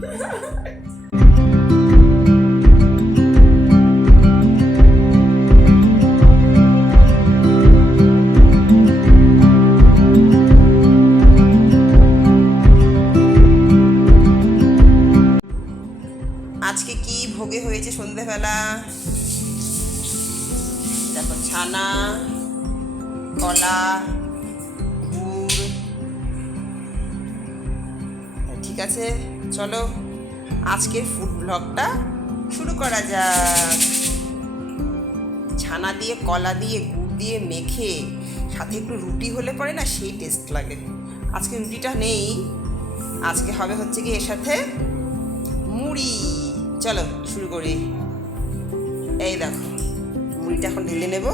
আজকে কি ভোগে হয়েছে সন্ধ্যেবেলা? দেখো, ছানা, কলা, গুড়। ঠিক আছে, চলো আজকের ফুড ব্লগটা শুরু করা যাক। ছানা দিয়ে, কলা দিয়ে, গুড় দিয়ে মেখে সাথে একটু রুটি হলে পরে না সেই টেস্ট লাগে। আজকে রুটিটা নেই, আজকে হবে হচ্ছে কি এর সাথে মুড়ি। চলো শুরু করি। এই দেখো, মুড়িটা এখন ঢেলে নেব।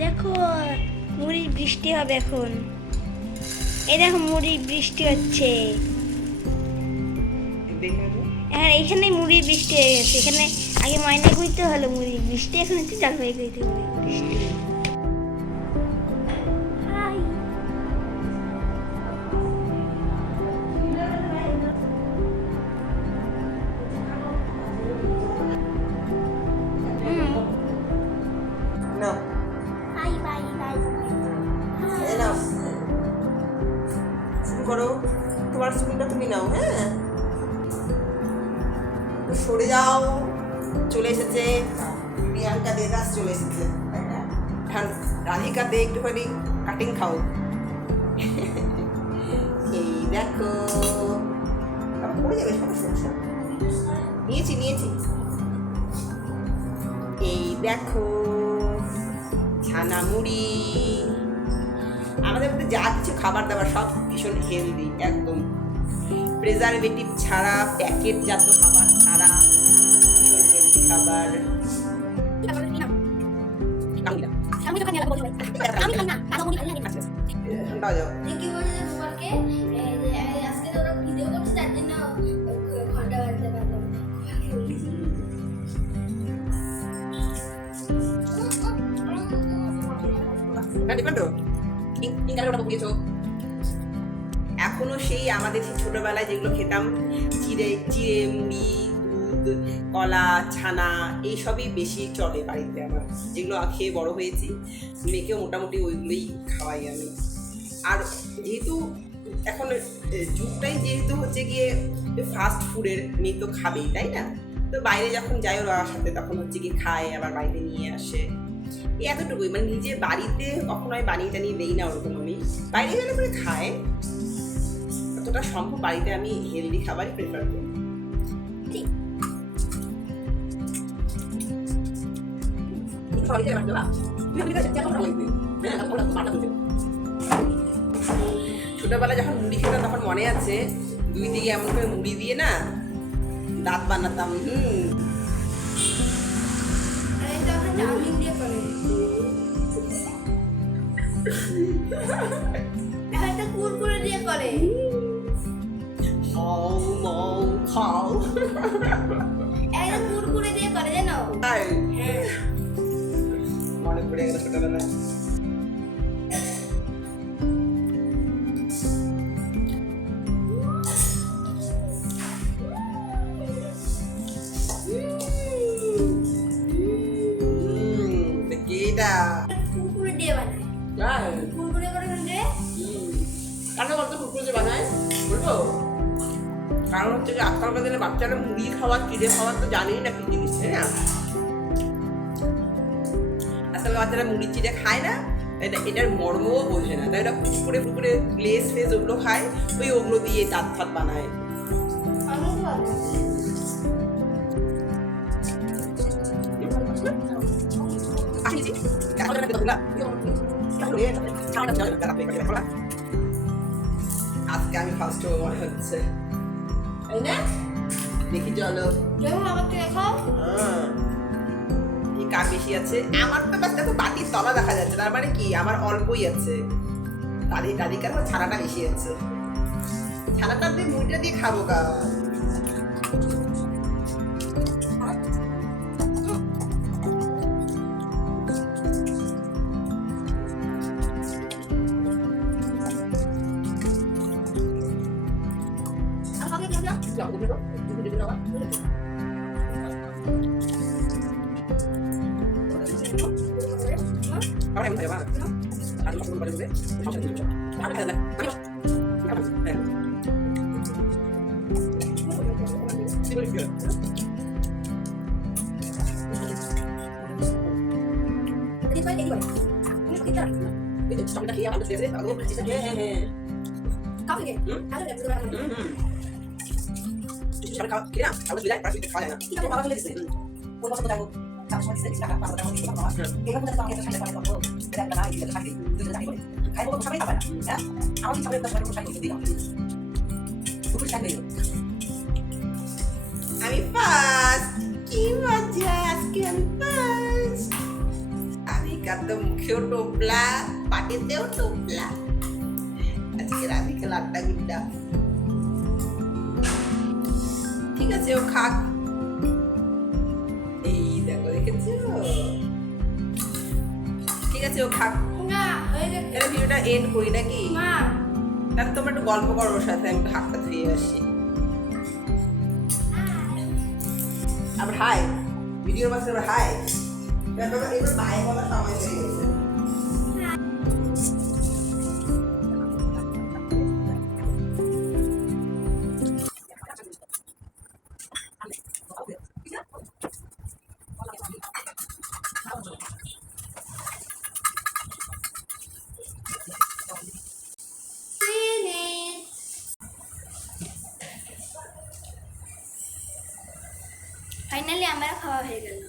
দেখো মুড়ির বৃষ্টি হবে এখন। এই দেখো মুড়ির বৃষ্টি হচ্ছে। হ্যাঁ, এখানে মুড়ির বৃষ্টি হয়ে গেছে। এখানে আগে ময়না কইতে হলো মুড়ির বৃষ্টি, এখন হচ্ছে জলপাই কইতে হবে বৃষ্টি। নাও, এই নাও, শুরু করো। তোমার স্পুনটা তুমি নাও। হ্যাঁ, সরে যাও। চলে এসেছে প্রিয়াঙ্কা দেদাস, চলে এসেছে। এখন রাধিকা দে একটুখানি কাটিং খাও। এই দেখো, পড়ে যাবে সমস্যা। নিয়েছি। এই দেখো ছানা মুড়ি। আমাদের মধ্যে যা কিছু খাবার দাবার সব ভীষণ হেলদি, একদম প্রিজারভেটিভ ছাড়া, প্যাকেট জাত খাবার ছাড়া, ভীষণ হেলদি খাবার। এখনো সেই আমাদের সেই ছোটবেলায় যেগুলো খেতাম, চিড়ে মুড়ি, দুধ, কলা, ছানা, এইসবই বেশি চলে বাড়িতে আমার, যেগুলো খেয়ে বড় হয়েছি। মেয়েকেও মোটামুটি ওইগুলোই খাওয়াই আমি। আর যেহেতু এখন যুগটাই যেহেতু হচ্ছে গিয়ে ফাস্ট ফুডের, মেয়ে তো খাবেই, তাই না? তো বাইরে যখন যাই ওর সাথে, তখন হচ্ছে গিয়ে খায়, আবার বাইরে নিয়ে আসে। এতটুকুই, মানে নিজে বাড়িতে কখনো আমি বানিয়ে টানিয়ে দেই না ওরকম। আমি বাইরে গেলে করে খায়, যতটা সম্ভব বাড়িতে আমি হেলদি খাবারই প্রেফার করি। ছোটবেলা যখন মুড়ি খেতাম তখন মনে আছে, দুই দিকে এমন করে মুড়ি দিয়ে না দাঁত বানাতাম। কুরকুরে দিয়ে করে খাও। একদম কুরকুরে দিয়ে করে, জানো? মনে পড়ে গেল ছোটবেলা। কুরকুরে দিয়ে বানায়। কুরকুরে করে কেন বলতো কুরকুরে বানায় বলবো? কারণ হচ্ছে যে আজকালকার দিনে বাচ্চারা মুড়ি খাওয়া, চিড়ে খাওয়া তো জানেই না কি জিনিস, তাই না? আজকাল বাচ্চারা মুড়ি চিড়ে খায় না, এটার মর্মও বোঝে না, তাই ওরা কুরকুরে লেস ফেস ওগুলো খায়, ওগুলো দিয়ে দাঁত ফাত বানায়। আজকে আমি ফার্স্ট মনে হচ্ছে, তাই না? দেখি চলো কি কার বেশি আছে। আমার তো বাচ্চা তো বাটির তলা দেখা যাচ্ছে, তার মানে কি আমার অল্পই আছে। রাধিকার ছানাটা বেশি আছে। ছানাটা দিয়ে মুড়িটা দিয়ে খাবো গা। আমি ফার্স্ট, কি মজা, আজকে আমি ফার্স্ট। রাধিকার তো মুখেও টোপলা, পাটিতেও টোপলা। আজকে রাধিকা লাড্ডা গুড্ডা। ঠিক আছে, ও খাক। এই দেখো, দেখেছো? ঠিক আছে, ও খাক। এবার ভিডিওটা এন্ড করি নাকি? তাহলে তোমরা একটু গল্প করো ওর সাথে, আমি একটু হাতটা ধুয়ে আসি। আবার হাই, ভিডিওর মাঝে আবার হাই। এবার বাই বলার সময় হয়ে গেছে। ফাইনালি আমার খাওয়া হয়ে গেল।